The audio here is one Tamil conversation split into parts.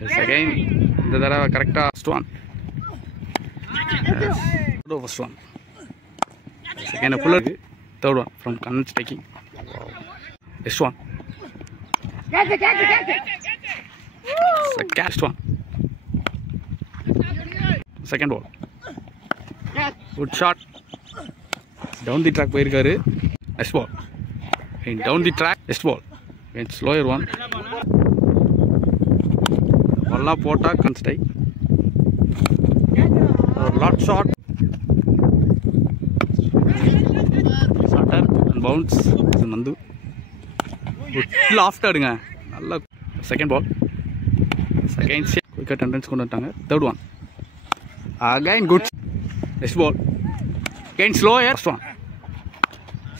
Again, இந்த தடவை கரெக்டா first one. Yes. First one. Second full. Third one from Kannan striking. Next one. Catch one. Second ball. Good shot. Down the track போயிருக்காரு. Next ball. And down the track. Next ball. And slower one. Valla pota can stay. Lot shot. Starter and bounce. Nandu. Good after nga. Nalla second ball. Second set. Quick attendance kondu vattaanga. Third one. Again good. Next ball. Again slower. First one.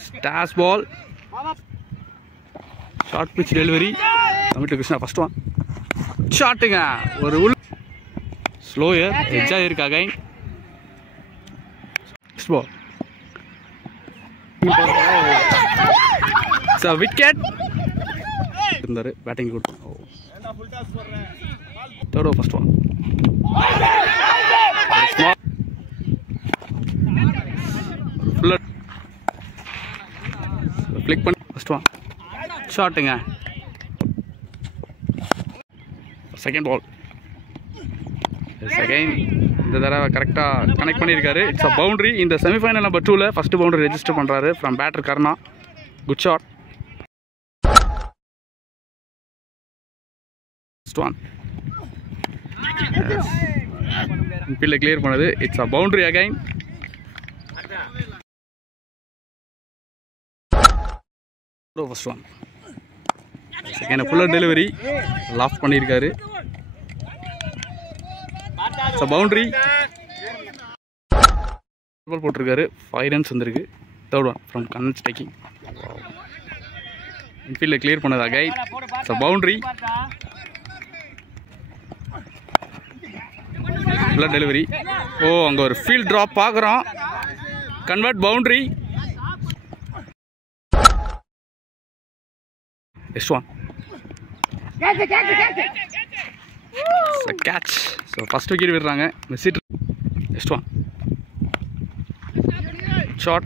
Stars ball. Short pitch delivery. Amit Krishna first one. Shotting ஒரு உள் ஸ்லோயர் எட்ஜா இருக்கு அகைன் ஸ்போ சோ விக்கெட் இருந்தாரு batting good third first one fuller click பண்ணி ஃபர்ஸ்ட் ஒன் ஷாட்டுங்க second ball. Yes, again இந்த தடவை கரெக்டா கனெக்ட் பண்ணிருக்காரு. It's a boundary in the semi-final number 2ல first boundary register பண்றாரு from batter Karna. Good shot. First one. Yes. Field clear பண்ணது. It's a boundary again. First one. Second fuller delivery. Loft பண்ணிருக்காரு. It's a boundary. Ball போட்டுருக்காரு. 5 runs வந்திருக்கு. Third one from Kannan striking. Infield clear பண்ணது again. It's a boundary. Fuller delivery. Oh, அங்க ஒரு field drop பார்க்கறோம். Convert boundary. This one. It's a catch. So first wicket விடுறாங்க. Miss it. Next one. Shot.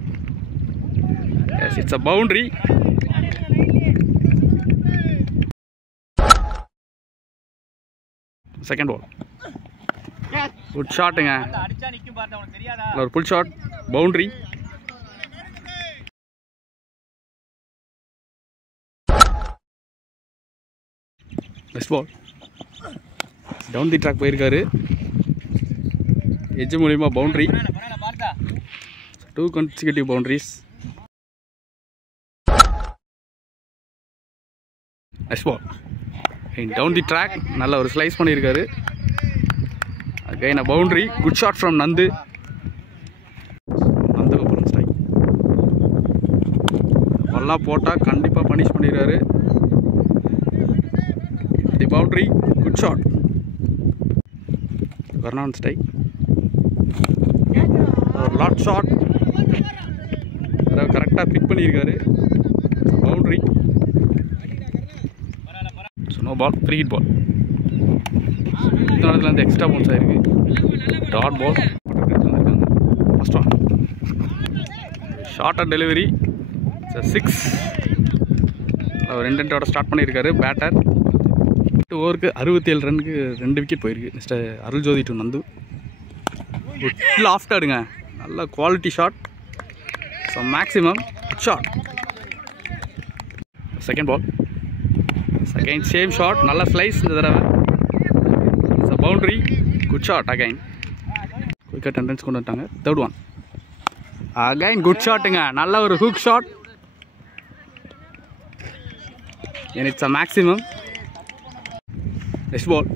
Yes, it's a boundary. Second ball. Good shotங்க. ஒரு full shot. Boundary. Next ball. Down the track போயிருக்காரு. எட்ஜ் மூலமா boundary. 2 consecutive boundaries. Next ball. And down the track நல்ல ஒரு ஸ்லைஸ் பண்ணிருக்காரு. Again a boundary. Good shot from Nandu. Nandu அப்புறம் ஸ்ட்ரைக். வல்லா போட்டா கண்டிப்பா punish பண்ணிராரு. The boundary. Good shot. Karna on strike. Lot shot. Correct pick பண்ணிருக்காரு. Boundary. So no ball, free hit ball. இந்த இடத்துல இருந்து எக்ஸ்ட்ரா பவுன்ஸ் ஆயிருக்கு. Dot ball. First one. Shorter delivery. It's a 6. அவர் இன்டென்ட்டோட ஸ்டார்ட் பண்ணிருக்காரு பேட்டர். ஓவருக்கு 67 ரனுக்கு 2 விக்கெட் போயிருக்கு. Mister Arul Jyothi to Nandhu. Full ஆஃப்டடுங்க. நல்ல quality shot. So maximum shot. Second ball. Second same shot. நல்ல ஸ்லைஸ் இந்த தடவை. So boundary. Good shot again. குயிக்காக டெண்டன்ஸ் கொண்டு வந்துட்டாங்க. Third one. அகைன் குட் ஷாட்டுங்க. நல்ல ஒரு hook shot. and it's a maximum. Next ball.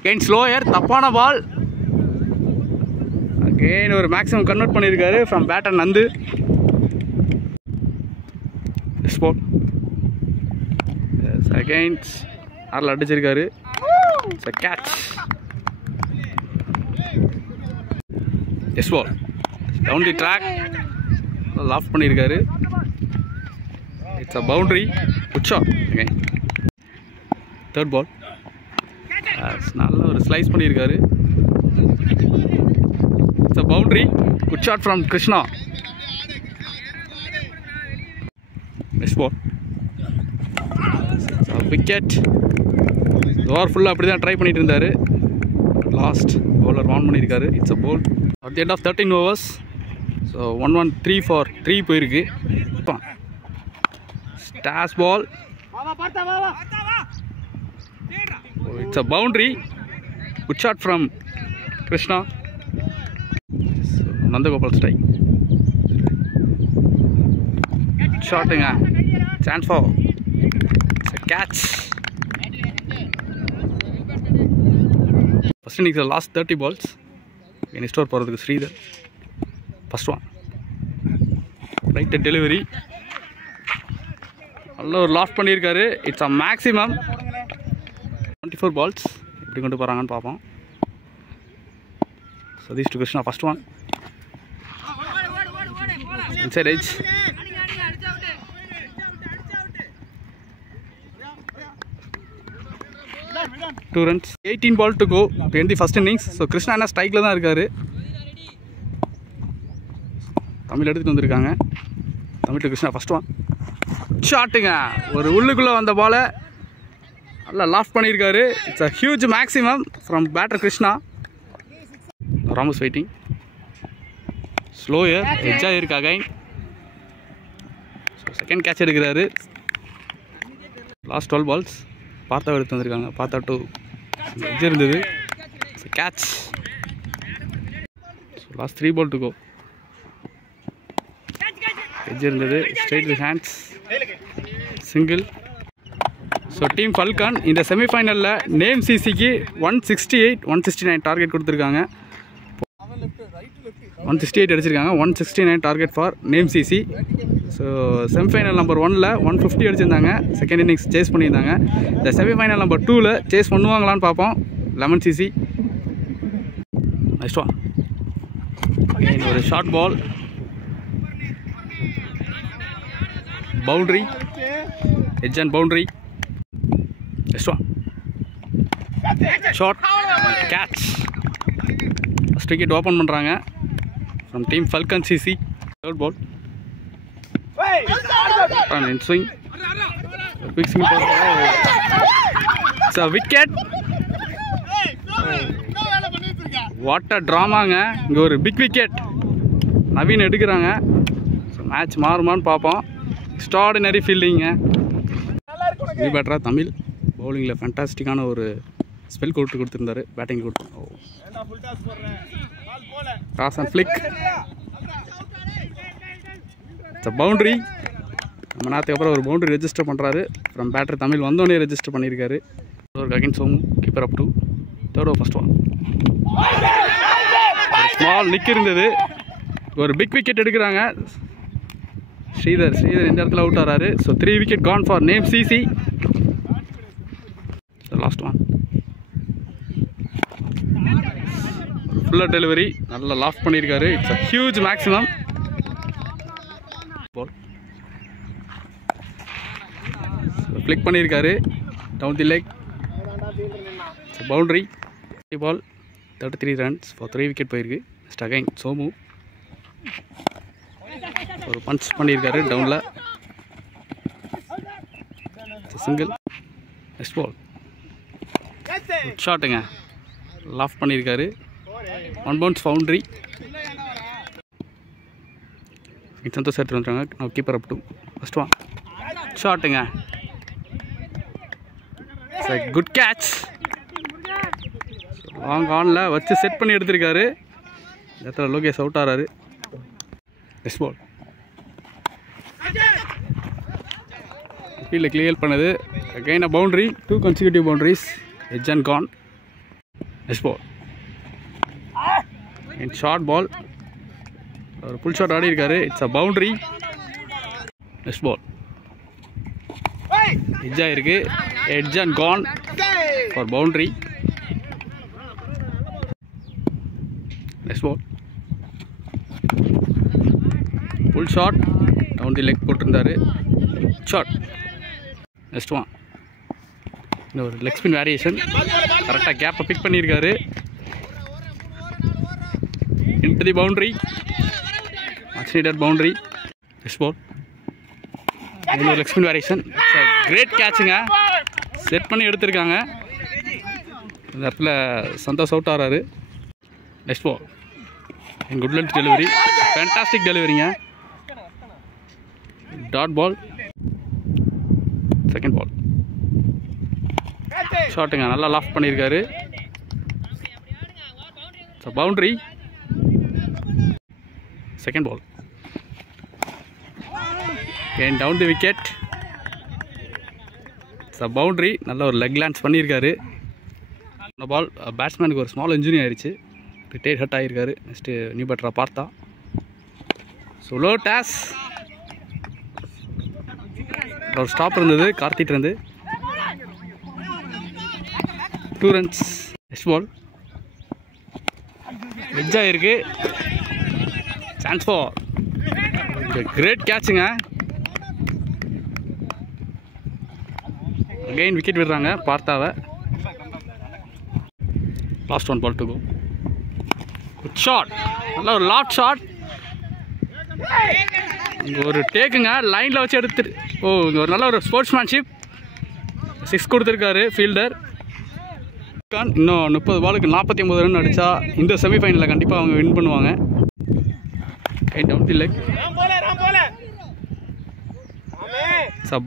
Again slower. தப்பான பால். Again ஒரு maximum convert பண்ணிருக்காரு from batter Nandu. Next ball. Yes, again ஆர்ல அடிச்சிருக்காரு. It's a catch. Next ball. Down the track. Loft பண்ணிருக்காரு. It's a boundary. Good shot again. Third ball. நல்ல ஒரு ஸ்லைஸ் பண்ணியிருக்காரு. It's a boundary. Good shot from Krishna. Next ball. Wicket. Over ஃபுல்லாக அப்படி தான் ட்ரை பண்ணிட்டு இருந்தார். லாஸ்ட் பவுலர் வான் பண்ணியிருக்காரு. It's a ball at the end of 13 overs. So 1-1 3 போயிருக்கு. ஸ்டாஸ் ball. It's a boundary. Good shot from Krishna. Nandagopal strike. ஷாட்டுங்க. Chance for catch. First innings last 30 balls. Next over போகிறதுக்கு Sridhar. First one right delivery. நல்ல ஒரு லாஃப்ட் பண்ணியிருக்காரு. It's a maximum 24 balls. எப்படி கொண்டு போகிறாங்கன்னு பார்ப்போம். Satish to Krishna. First one inside edge. Two runs. 18 ball to go to end the first innings. So Krishna என்ன ஸ்ட்ரைக்கில் தான் இருக்கார். தமிழ் எடுத்துகிட்டு வந்திருக்காங்க. Tamil to Krishna. First one ஷாட்டுங்க. ஒரு உள்ளுக்குள்ளே வந்த பாலை நல்லா லாஃப்ட் பண்ணியிருக்காரு. It's a huge maximum from batter Krishna. ராமஸ் வெயிட்டிங். ஸ்லோயர் எட்ஜாக இருக்கு அகைன். ஸோ செகண்ட் கேட்ச் எடுக்கிறாரு. Last 12 balls. பார்த்தா எடுத்து வந்திருக்காங்க. பார்த்தா டூ எட்ஜ் இருந்தது. Catch. So last 3 ball to go. Edge இருந்தது. Straight with hands. Single. So team falcon இந்த செமிஃபைனலில் நேம் சிசிக்கு 168-169 டார்கெட் கொடுத்துருக்காங்க. 168 அடிச்சிருக்காங்க. 169 target for name CC. So semifinal number 1ல் 150 அடிச்சிருந்தாங்க. செகண்ட் இன்னிங்ஸ் சேஸ் பண்ணியிருந்தாங்க. இந்த செமிஃபைனல் நம்பர் 2ல் சேஸ் பண்ணுவாங்களான்னு பார்ப்போம். 11 சிசி. நெக்ஸ்ட் ஒன் ஒரு short ball. Boundary. Edge and boundary. Next one short catch. First wicket open பண்ணுறாங்க from team falcon CC. Third ball in swing. Quick swing. It's a wicket. What a dramaங்க. இங்கே ஒரு பிக் விக்கெட் நவீன் எடுக்கிறாங்க. ஸோ மேட்ச் மாறுமான்னு பார்ப்போம். எக்ஸ்ட்ராடினரி ஃபீல்டிங்க. இது பேட்டராக தமிழ் பவுலிங்கில் ஃபேண்டாஸ்டிக்கான ஒரு ஸ்பெல் கொடுத்துருந்தாரு. பேட்டிங் கொடுத்தோம். Toss and flick. It's a boundary. நம்ம நேரத்துக்கு அப்புறம் ஒரு பவுண்டரி ரெஜிஸ்டர் பண்ணுறாரு ஃப்ரம் பேட்டர் தமிழ். வந்தோடனே ரெஜிஸ்டர் பண்ணியிருக்காரு. ஒரு again Somu keeper up to third over. First one small nick இருந்தது. ஒரு பிக் விக்கெட் எடுக்கிறாங்க. ஸ்ரீதர் இந்த இடத்துல அவுட் ஆகிறாரு. So 3 wicket gone for name CC. Last one ஃபுல்லாக டெலிவரி. நல்லா லாஃப்ட் பண்ணியிருக்காரு. It's a huge maximum. Ball flick பண்ணியிருக்காரு down the leg. Boundary. Ball 33 runs for 3 wicket போயிருக்கு. நெக்ஸ்ட் அகைன் சோமு ஒரு பஞ்ச் பண்ணியிருக்காரு டவுனில். சிங்கிள். நெக்ஸ்ட் பால் ஷாட்டுங்க. லாஃப்ட் பண்ணியிருக்காரு. 1 bounce பவுண்டரி. சந்தோஷ் எடுத்து வந்துட்டாங்க. நான் keeper up to first one ஷாட்டுங்க. Good catch. லாங் ஆனில் வச்சு செட் பண்ணி எடுத்திருக்காரு. இடத்துல லோகேஷ் அவுட் ஆகிறாரு. நெக்ஸ்ட் பால் ஃபீல்டில் கிளியர் பண்ணது. Again a boundary. 2 consecutive boundaries. Edge and gone. Next ball in short ball. ஒரு புல் ஷாட் ஆடி இருக்காரு. It's a boundary. Next ball edge ஆயிருக்கு. Edge and gone for boundary. Next ball pull shot down the leg போட்டிருந்தாரு. ஷாட். நெக்ஸ்ட் ஒன் இந்த ஒரு லெக் ஸ்பின் வேரியேஷன் கரெக்டாக கேப்பை பிக் பண்ணியிருக்காரு. Into the boundary, much needed boundary. Next ball இன்னொரு லெக் ஸ்பின் வேரியேஷன். கிரேட் கேட்சுங்க, செட் பண்ணி எடுத்திருக்காங்க. இந்த இடத்துல சந்தோஷ் அவுட் ஆகிறாரு. Next ball good length delivery, fantastic டெலிவரிங்க. Dot ball. செகண்ட் பால் ஷாட்டுங்க, நல்லா லாஃப்ட் பண்ணியிருக்காரு. Boundary. Second ball came down the wicket. Boundary, நல்ல ஒரு லெக் லான்ஸ் பண்ணியிருக்காரு. இந்த பால் பேட்ஸ்மேனுக்கு ஒரு ஸ்மால் இன்ஜுரி ஆயிடுச்சு, ரிட்டையர்ட் ஹட் ஆகியிருக்காரு. நெக்ஸ்ட்டு நியூ பேட்டராக பார்த்தா லோ டாஸ். ஒரு ஸ்டாப் இருந்தது கார்த்திட் இருந்து. 2 runs. நெக்ஸ்ட் பால் எட்ஜ் ஆகிருக்கு. சான்ஸ் ஃபார் கிரேட் கேட்சுங்க. அகெயின் விக்கெட் விடுறாங்க பார்த்தாவை. Last 1 ball to go. Good shot, நல்ல ஒரு லாஃப்ட் ஷாட். இங்கே ஒரு டேக்குங்க, லைனில் வச்சு எடுத்துட்டு இங்கே ஒரு நல்ல ஒரு ஸ்போர்ட்ஸ்மேன்ஷிப். 6 கொடுத்துருக்காரு ஃபீல்டர். இன்னும் 30 பாலுக்கு 49 ரன் அடித்தா இந்த செமிஃபைனலில் கண்டிப்பாக அவங்க வின் பண்ணுவாங்க. Down the leg.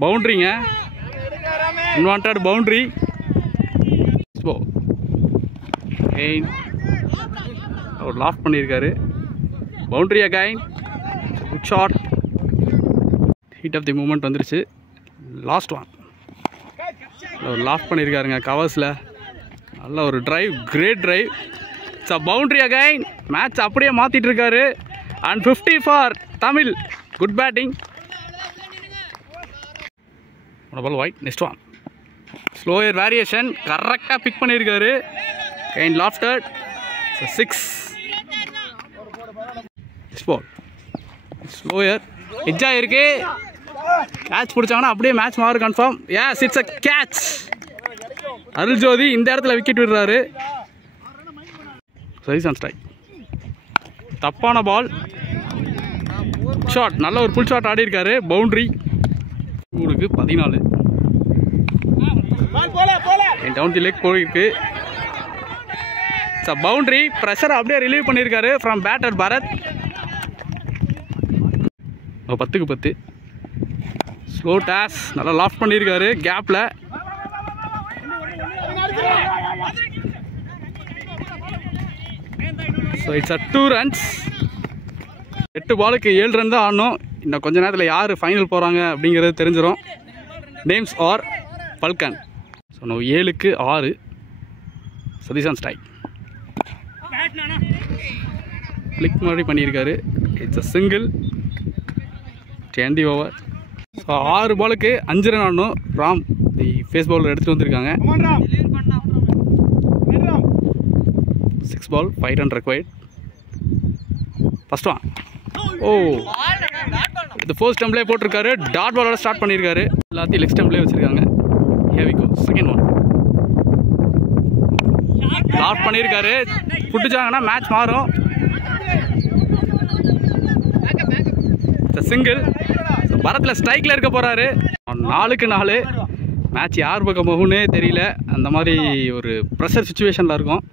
பவுண்ட்ரிங்க, அன்வான்ட் பவுண்ட்ரி. அவர் லாஃப் பண்ணியிருக்காரு. Boundary again. Good shot. Heat of the moment வந்துருச்சு. லாஸ்ட் ஒன் அவர் லாஃப் பண்ணியிருக்காருங்க கவர்ஸில். நல்ல ஒரு drive, great drive. Boundary again. Match அப்படியே மாற்றிட்டு இருக்காரு. And 50 for Tamil. Good batting. Ball wide. Next one slower variation, கரெக்டாக பிக் பண்ணியிருக்காரு. கைண்ட் லாஃப்டட். 6. நெக்ஸ்ட் பால் ஸ்லோயர், எட்ஜாக இருக்கு. கேட்ச் பிடிச்சாங்கன்னா அப்படியே மேட்ச் மாறு confirm. Yes, it's a catch. Arul Jothi இந்த இடத்துல விக்கெட் விடுறாரு. சைஸ் அண்ட் ஸ்ட்ரைக். தப்பான பால். ஷாட், நல்ல ஒரு புல் ஷாட் ஆடி இருக்காரு. பவுண்ட்ரி. 3க்கு 14. டவுன் தி லெக் போயிருக்கு. பவுண்ட்ரி. ப்ரெஷர் அப்படியே ரிலீவ் பண்ணியிருக்காரு ஃப்ரம் பேட்டர் பரத். 10க்கு 10. ஸ்லோ டாஸ், நல்லா லாஃப்ட் பண்ணியிருக்காரு கேப்பில். So it's 2 runs. 8 பாலுக்கு 7 ரன் தான் ஆடணும். இன்னும் கொஞ்ச நேரத்தில் யார் ஃபைனல் போகிறாங்க அப்படிங்கிறது தெரிஞ்சிடும். நேம்ஸ் ஆர் பல்கன். ஸோ நம்ம 7க்கு 6. Satish on strike. கிளிக் மாதிரி பண்ணியிருக்காரு. It's a single. 20 over. So 6 பாலுக்கு 5 ரன் ஆடணும். ராம் தி ஃபேஸ் பவுலர் எடுத்துகிட்டு வந்திருக்காங்க. 6 ball 5 run required. First one. இது ஃபர்ஸ்ட் ஸ்டம்ப்லேயே போட்டிருக்காரு. டாட் பாலோட ஸ்டார்ட் பண்ணியிருக்காரு. எல்லாத்தையும் லெக் ஸ்டம்ப்லேயே வச்சுருக்காங்க. Here we go. Second one loft பண்ணியிருக்காரு. புட்டுச்சாங்கன்னா மேட்ச் மாறும். சிங்கிள். பரத்தில் ஸ்ட்ரைக்கில் இருக்க போகிறாரு. 4க்கு 4. மேட்ச் யார் பக்கம் போகும்னே தெரியல. அந்த மாதிரி ஒரு ப்ரெஷர் சுச்சுவேஷனில் இருக்கும்.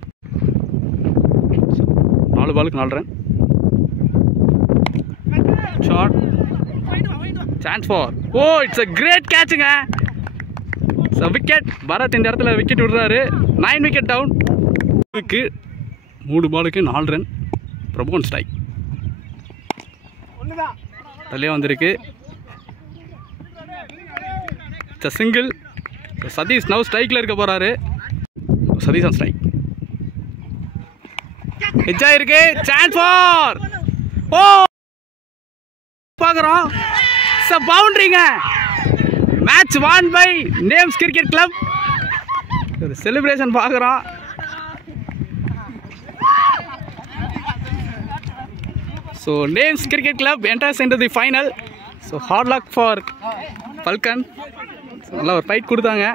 4 பாலுக்கு 4 run. Shot. Chance for. It's a great catchங்க. விக்கெட். பரத் இந்த இடத்துல விக்கெட் விடுறாரு. 9 விக்கெட் டவுன். 3 பாலுக்கு 4 ரன். பிரபு ஸ்ட்ரைக். தள்ளியே வந்திருக்கு. சிங்கிள். சதீஷ் நவ் ஸ்ட்ரைக்கில் இருக்க போகிறாரு. Satish on strike. எட்ஜா இருக்கு. Chance for. பார்க்குறோம். பவுண்டரிங்க. Match won by names cricket club. ஒரு செலிப்ரேஷன் பார்க்குறோம். So Names Cricket Club enters into the final. So hard luck for Falcon. நல்லா ஒரு ஃபைட் கொடுத்தாங்க.